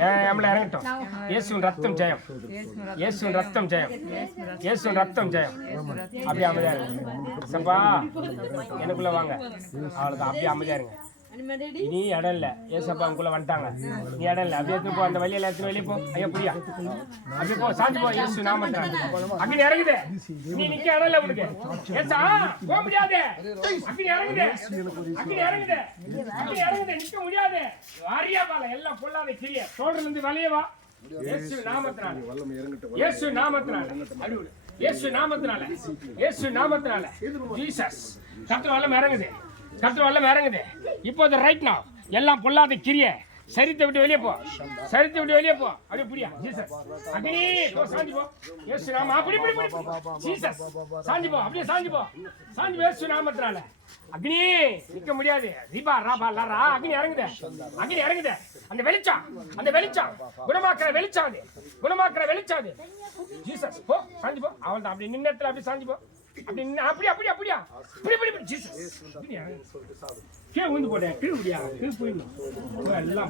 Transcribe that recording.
நம்மள இறங்கட்டும். இயேசுவின் ரத்தம் ஜெயம், இயேசுவின் ரத்தம் ஜெயம், இயேசுவின் ரத்தம் ஜெயம். அப்படியே அமைதியா இருங்க சப்பா, எனக்குள்ள வாங்க. அவ்வளோதான், அப்படியே அமைதியா இருங்க. நீ இடம் இல்லை, ஏசப்பா உங்களுக்குள்ள வந்துட்டாங்க. நீ இடம் இல்லை, அப்படியே போ. அந்த வழியில எடுத்து வெளியே போ. ஐயா புரியா, அப்படியே போ, சாந்தி போ. இயேசு நாமத்தினால அக்னி இறங்குது. நீ நிக்க இடம் இல்லை உனக்கு. ஏசா போக முடியாது. அக்னி இறங்குது, அக்னி இறங்குது, அக்னி இறங்குது. நிக்க முடியாது. வாரியா பால எல்லாம் பொல்லாத கிரிய தோல்ல இருந்து வெளியே வா. இயேசு நாமத்தினால, இயேசு நாமத்தினால, இயேசு நாமத்தினால, இயேசு நாமத்தினால. ஜீசஸ் கர்த்தர் வல்லம் இறங்குது, கர்த்தர் வல்லம் இறங்குது. இப்போது ரைட் நவ எல்லாம் பொல்லாத கிரிய சரித்தை விட்டு வெளியே போ, சரித்தை விட்டு வெளியே போ. அப்படியே புரியா ஜீசஸ் அக்னி போ, சாந்தி போ. இயேசு நாம அப்படி ஜீசஸ் சாந்தி போ, அப்படியே சாந்தி போ, சாந்தி போ. இயேசு நாமத்தினால அக்னி நிக்க முடியாது. ரிபா ராபா லரா அக்னி இறங்குது, அக்னி இறங்குது. அந்த வெளிச்சம், அந்த வெளிச்சம் குணமாக்குற வெளிச்சம், அது குணமாக்குற வெளிச்சம் அது. ஜீசஸ் போ, சாந்தி போ. அவள் தான் அப்படி நின்ன இடத்துல அப்படியே சாந்தி போ. அப்படி அப்படி அப்படி அப்படியா இப்படி ஜீசஸ் கீழே விழுந்து போட்டேன். கீழே முடியா, கீழே போயிடணும் எல்லாம்